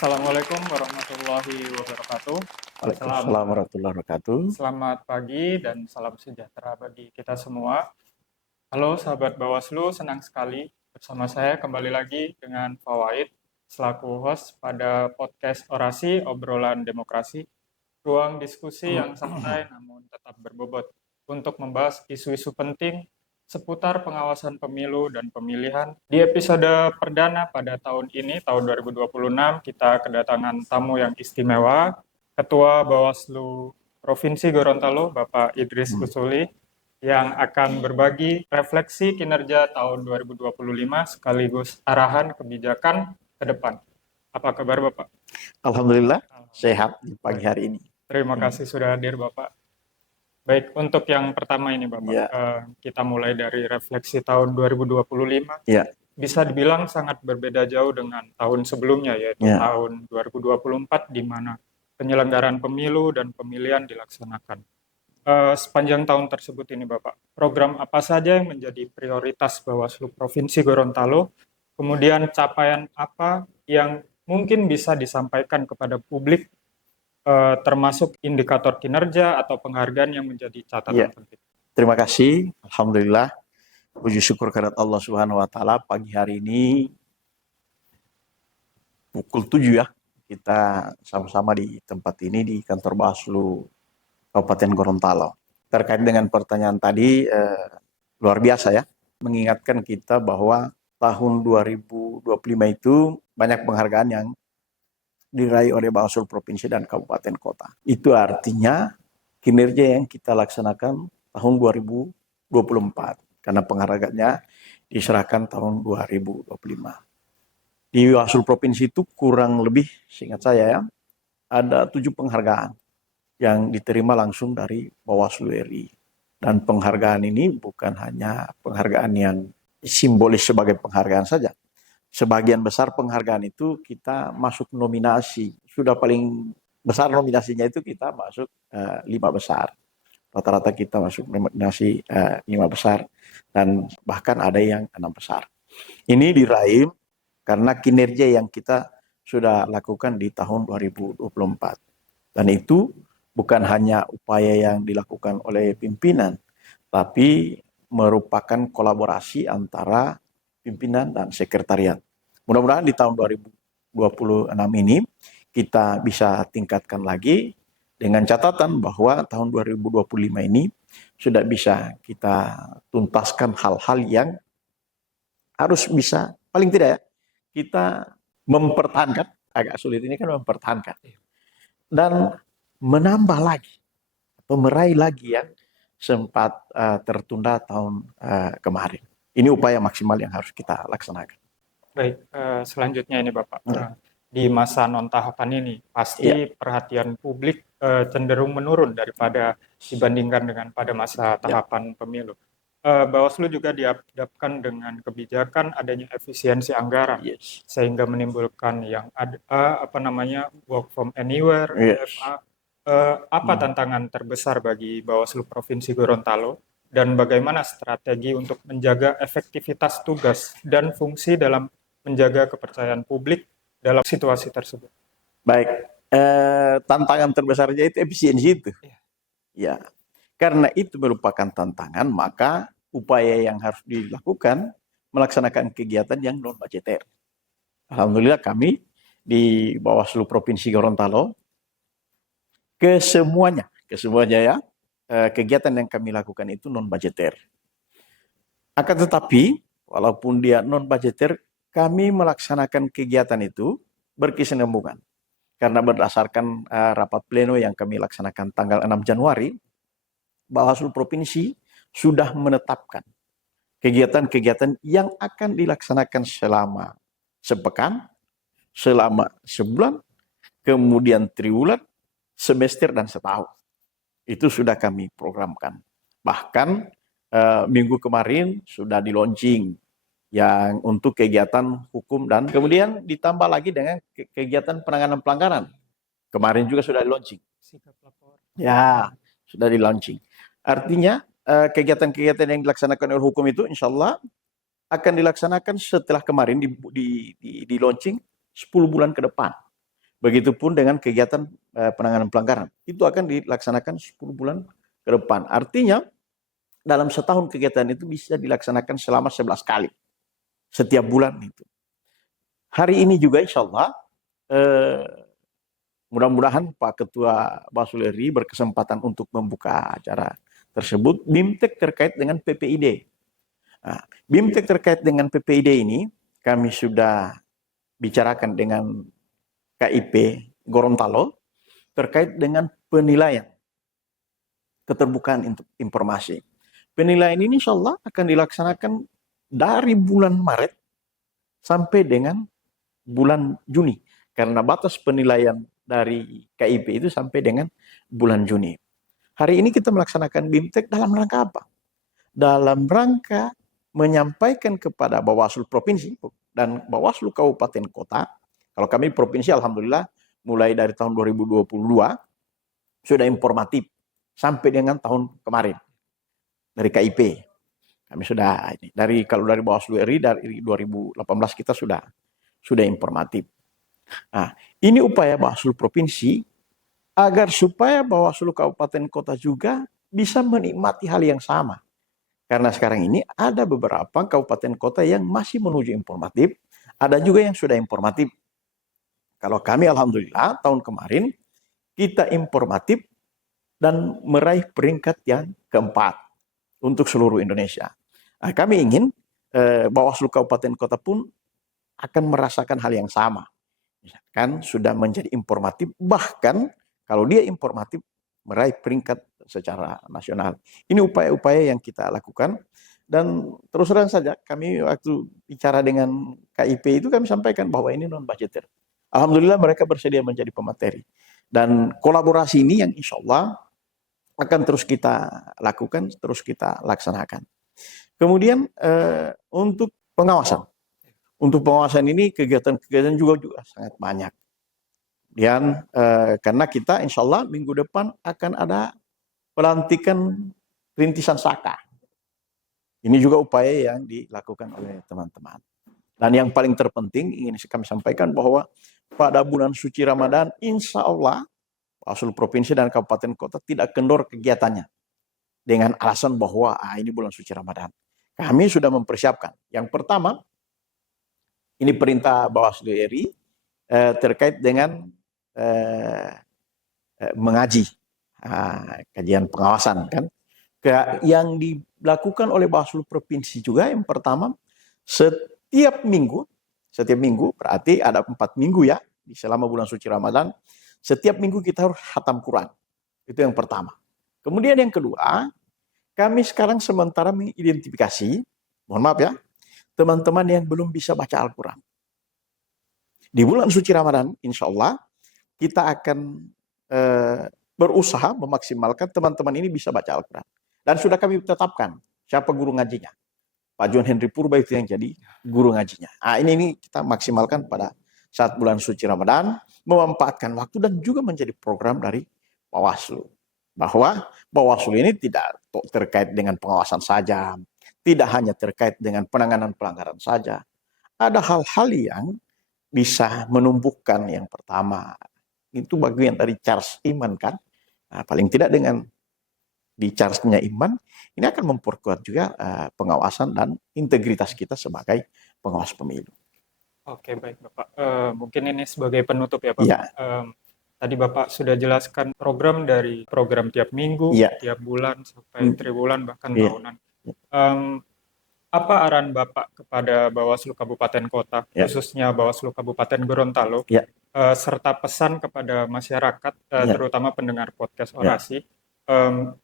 Assalamualaikum warahmatullahi wabarakatuh. Waalaikumsalam warahmatullahi wabarakatuh. Selamat pagi dan salam sejahtera bagi kita semua. Halo sahabat Bawaslu, senang sekali bersama saya kembali lagi dengan Fawaid selaku host pada podcast Orasi Obrolan Demokrasi, ruang diskusi yang santai namun tetap berbobot untuk membahas isu-isu penting seputar pengawasan pemilu dan pemilihan. Di episode perdana pada tahun ini, tahun 2026, kita kedatangan tamu yang istimewa, Ketua Bawaslu Provinsi Gorontalo, Bapak Idris Usuli, yang akan berbagi refleksi kinerja tahun 2025 sekaligus arahan kebijakan ke depan. Apa kabar Bapak? Alhamdulillah sehat di pagi hari ini. Terima kasih sudah hadir Bapak. Baik, untuk yang pertama ini Bapak, Ya. Kita mulai dari refleksi tahun 2025. Ya. Bisa dibilang sangat berbeda jauh dengan tahun sebelumnya, yaitu tahun 2024, di mana penyelenggaraan pemilu dan pemilihan dilaksanakan. Sepanjang tahun tersebut ini Bapak, program apa saja yang menjadi prioritas Bawaslu Provinsi Gorontalo, kemudian capaian apa yang mungkin bisa disampaikan kepada publik, termasuk indikator kinerja atau penghargaan yang menjadi catatan penting. Terima kasih. Alhamdulillah. Puji syukur kehadirat Allah Subhanahu wa taala, pagi hari ini pukul 7 ya. Kita sama-sama di tempat ini di kantor Bawaslu Kabupaten Gorontalo. Terkait dengan pertanyaan tadi, luar biasa ya. Mengingatkan kita bahwa tahun 2025 itu banyak penghargaan yang diraih oleh Bawaslu Provinsi dan Kabupaten Kota. Itu artinya kinerja yang kita laksanakan tahun 2024. Karena penghargaannya diserahkan tahun 2025. Di Bawaslu Provinsi itu kurang lebih, seingat saya ya, ada 7 penghargaan yang diterima langsung dari Bawaslu RI. Dan penghargaan ini bukan hanya penghargaan yang simbolis sebagai penghargaan saja. Sebagian besar penghargaan itu kita masuk nominasi. Sudah paling besar nominasinya itu kita masuk 5 besar. Rata-rata kita masuk nominasi 5 besar. Dan bahkan ada yang 6 besar. Ini diraih karena kinerja yang kita sudah lakukan di tahun 2024. Dan itu bukan hanya upaya yang dilakukan oleh pimpinan, tapi merupakan kolaborasi antara pimpinan dan sekretariat. Mudah-mudahan di tahun 2026 ini kita bisa tingkatkan lagi dengan catatan bahwa tahun 2025 ini sudah bisa kita tuntaskan hal-hal yang harus bisa, paling tidak ya, kita mempertahankan, agak sulit ini kan mempertahankan, dan menambah lagi, atau meraih lagi yang sempat tertunda tahun kemarin. Ini upaya maksimal yang harus kita laksanakan. Baik, selanjutnya ini Bapak, di masa non-tahapan ini pasti perhatian publik cenderung menurun daripada dibandingkan dengan pada masa tahapan pemilu. Bawaslu juga dihadapkan dengan kebijakan adanya efisiensi anggaran, sehingga menimbulkan yang work from anywhere, WFA. Apa tantangan terbesar bagi Bawaslu Provinsi Gorontalo dan bagaimana strategi untuk menjaga efektivitas tugas dan fungsi dalam menjaga kepercayaan publik dalam situasi tersebut? Baik, tantangan terbesarnya itu efisiensi itu. Ya, karena itu merupakan tantangan, maka upaya yang harus dilakukan melaksanakan kegiatan yang non budgeter. Alhamdulillah kami di Bawaslu Provinsi Gorontalo kesemuanya ya, kegiatan yang kami lakukan itu non budgeter. Akan tetapi walaupun dia non budgeter, kami melaksanakan kegiatan itu berkesinambungan. Karena berdasarkan rapat pleno yang kami laksanakan tanggal 6 Januari, Bawaslu Provinsi sudah menetapkan kegiatan-kegiatan yang akan dilaksanakan selama sepekan, selama sebulan, kemudian triwulan, semester, dan setahun. Itu sudah kami programkan. Bahkan minggu kemarin sudah di-launching yang untuk kegiatan hukum dan kemudian ditambah lagi dengan kegiatan penanganan pelanggaran. Kemarin juga sudah di-launching. Ya, sudah di-launching. Artinya kegiatan-kegiatan yang dilaksanakan oleh hukum itu insya Allah akan dilaksanakan setelah kemarin di-launching 10 bulan ke depan. Begitupun dengan kegiatan penanganan pelanggaran. Itu akan dilaksanakan 10 bulan ke depan. Artinya dalam setahun kegiatan itu bisa dilaksanakan selama 11 kali. Setiap bulan itu. Hari ini juga insya Allah mudah-mudahan Pak Ketua Bawaslu RI berkesempatan untuk membuka acara tersebut. BIMTEK terkait dengan PPID. Nah, BIMTEK terkait dengan PPID ini kami sudah bicarakan dengan KIP Gorontalo terkait dengan penilaian keterbukaan informasi. Penilaian ini insya Allah akan dilaksanakan dari bulan Maret sampai dengan bulan Juni. Karena batas penilaian dari KIP itu sampai dengan bulan Juni. Hari ini kita melaksanakan BIMTEK dalam rangka apa? Dalam rangka menyampaikan kepada Bawaslu Provinsi dan Bawaslu Kabupaten Kota. Kalau kami Provinsi Alhamdulillah mulai dari tahun 2022 sudah informatif sampai dengan tahun kemarin dari KIP. Kami sudah kalau dari Bawaslu RI dari 2018 kita sudah informatif. Nah, ini upaya Bawaslu Provinsi agar supaya Bawaslu Kabupaten Kota juga bisa menikmati hal yang sama. Karena sekarang ini ada beberapa kabupaten kota yang masih menuju informatif, ada juga yang sudah informatif. Kalau kami Alhamdulillah tahun kemarin kita informatif dan meraih peringkat yang keempat untuk seluruh Indonesia. Nah, kami ingin Bawaslu Kabupaten Kota pun akan merasakan hal yang sama. Misalkan sudah menjadi informatif, bahkan kalau dia informatif meraih peringkat secara nasional. Ini upaya-upaya yang kita lakukan. Dan terus terang saja kami waktu bicara dengan KIP itu kami sampaikan bahwa ini non-budgeter. Alhamdulillah mereka bersedia menjadi pemateri. Dan kolaborasi ini yang insya Allah akan terus kita lakukan, terus kita laksanakan. Kemudian untuk pengawasan. Untuk pengawasan ini kegiatan-kegiatan juga sangat banyak. Dan karena kita insya Allah minggu depan akan ada pelantikan rintisan Saka. Ini juga upaya yang dilakukan oleh teman-teman. Dan yang paling terpenting ingin kami sampaikan bahwa pada bulan suci Ramadan insya Allah Bawaslu Provinsi dan Kabupaten Kota tidak kendor kegiatannya dengan alasan bahwa ini bulan suci Ramadan. Kami sudah mempersiapkan. Yang pertama, ini perintah Bawaslu RI terkait dengan mengaji kajian pengawasan kan. Yang dilakukan oleh Bawaslu Provinsi juga yang pertama setiap minggu berarti ada 4 minggu ya di selama bulan suci Ramadan. Setiap minggu kita harus khatam Quran. Itu yang pertama. Kemudian yang kedua, kami sekarang sementara mengidentifikasi, mohon maaf ya, teman-teman yang belum bisa baca Al-Quran. Di bulan suci Ramadan, insya Allah, kita akan berusaha memaksimalkan teman-teman ini bisa baca Al-Quran. Dan sudah kami tetapkan siapa guru ngajinya. Pak John Henry Purba itu yang jadi guru ngajinya. Nah, ini kita maksimalkan pada saat bulan suci Ramadan, memanfaatkan waktu dan juga menjadi program dari Bawaslu. Bahwa Bawaslu ini tidak terkait dengan pengawasan saja, tidak hanya terkait dengan penanganan pelanggaran saja. Ada hal-hal yang bisa menumbuhkan yang pertama. Itu bagian dari charge iman kan. Nah, paling tidak dengan di charge-nya iman, ini akan memperkuat juga pengawasan dan integritas kita sebagai pengawas pemilu. Oke, baik Bapak. Mungkin ini sebagai penutup ya Pak. Ya. Tadi Bapak sudah jelaskan program dari program tiap minggu, ya. tiap bulan, sampai triwulan, bahkan Ya. tahunan. Apa arahan Bapak kepada Bawaslu Kabupaten Kota, khususnya Bawaslu Kabupaten Gorontalo, serta pesan kepada masyarakat, terutama pendengar podcast Orasi,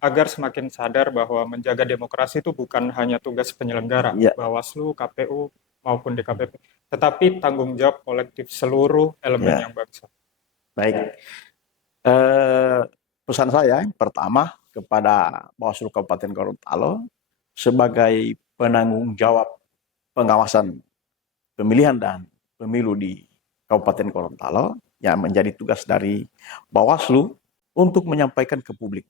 agar semakin sadar bahwa menjaga demokrasi itu bukan hanya tugas penyelenggara, Bawaslu, KPU, maupun DKPP, tetapi tanggung jawab kolektif seluruh elemen yang bangsa. Baik. Pesan saya yang pertama kepada Bawaslu Kabupaten Gorontalo sebagai penanggung jawab pengawasan pemilihan dan pemilu di Kabupaten Gorontalo yang menjadi tugas dari Bawaslu untuk menyampaikan ke publik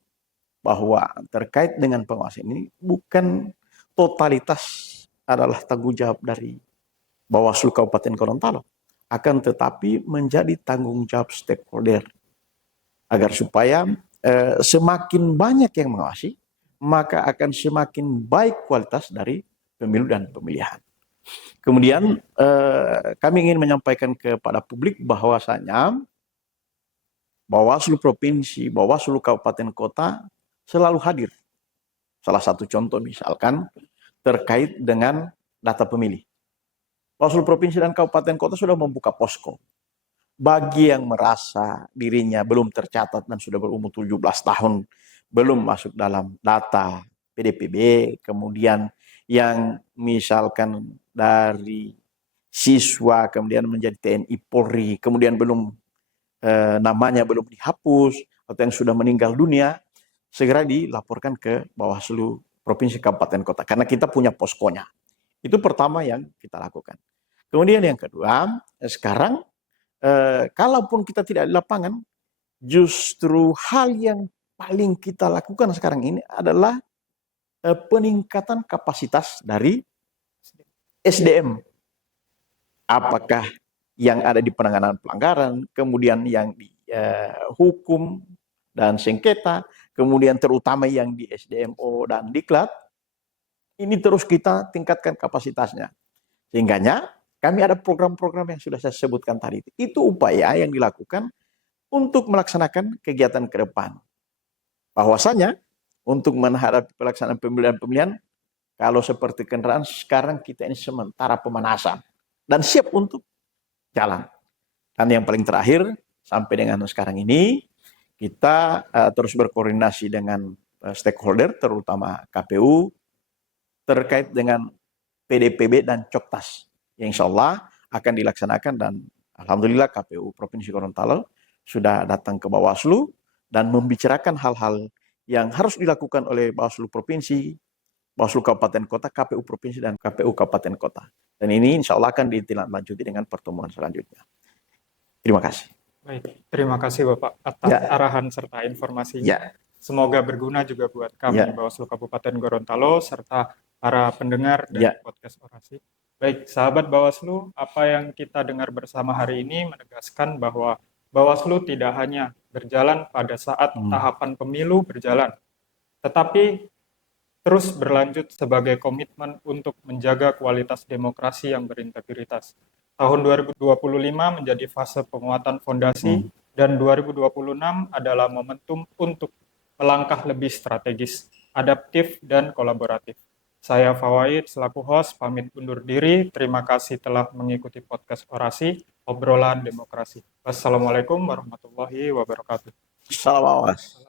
bahwa terkait dengan pengawasan ini bukan totalitas adalah tanggung jawab dari Bawaslu Kabupaten Gorontalo. akan tetapi menjadi tanggung jawab stakeholder agar supaya semakin banyak yang mengawasi, maka akan semakin baik kualitas dari pemilu dan pemilihan. Kemudian kami ingin menyampaikan kepada publik bahwasanya Bawaslu Provinsi, Bawaslu Kabupaten Kota selalu hadir. Salah satu contoh misalkan terkait dengan data pemilih. Bawaslu Provinsi dan Kabupaten Kota sudah membuka posko. Bagi yang merasa dirinya belum tercatat dan sudah berumur 17 tahun, belum masuk dalam data PDPB, kemudian yang misalkan dari siswa kemudian menjadi TNI Polri, kemudian belum namanya belum dihapus atau yang sudah meninggal dunia, segera dilaporkan ke Bawaslu Provinsi Kabupaten Kota karena kita punya poskonya. Itu pertama yang kita lakukan. Kemudian yang kedua, sekarang kalaupun kita tidak di lapangan, justru hal yang paling kita lakukan sekarang ini adalah peningkatan kapasitas dari SDM. Apakah yang ada di penanganan pelanggaran, kemudian yang di hukum dan sengketa, kemudian terutama yang di SDMO dan Diklat, ini terus kita tingkatkan kapasitasnya. Sehingganya kami ada program-program yang sudah saya sebutkan tadi. Itu upaya yang dilakukan untuk melaksanakan kegiatan ke depan. Bahwasanya untuk menghadapi pelaksanaan pemilihan-pemilihan, kalau seperti kendaraan sekarang kita ini sementara pemanasan dan siap untuk jalan. Dan yang paling terakhir, sampai dengan sekarang ini, kita terus berkoordinasi dengan stakeholder, terutama KPU, terkait dengan PDPB dan Coktas, yang insya Allah akan dilaksanakan dan Alhamdulillah KPU Provinsi Gorontalo sudah datang ke Bawaslu dan membicarakan hal-hal yang harus dilakukan oleh Bawaslu Provinsi, Bawaslu Kabupaten Kota, KPU Provinsi, dan KPU Kabupaten Kota. Dan ini insya Allah akan ditindaklanjuti dengan pertemuan selanjutnya. Terima kasih. Baik, terima kasih Bapak atas arahan serta informasinya. Semoga berguna juga buat kami Bawaslu Kabupaten Gorontalo serta para pendengar dari podcast Orasi. Baik, sahabat Bawaslu, apa yang kita dengar bersama hari ini menegaskan bahwa Bawaslu tidak hanya berjalan pada saat tahapan pemilu berjalan, tetapi terus berlanjut sebagai komitmen untuk menjaga kualitas demokrasi yang berintegritas. Tahun 2025 menjadi fase penguatan fondasi dan 2026 adalah momentum untuk melangkah lebih strategis, adaptif, dan kolaboratif. Saya Fawaid selaku host pamit undur diri. Terima kasih telah mengikuti podcast Orasi, obrolan demokrasi. Wassalamualaikum warahmatullahi wabarakatuh. Salam awas.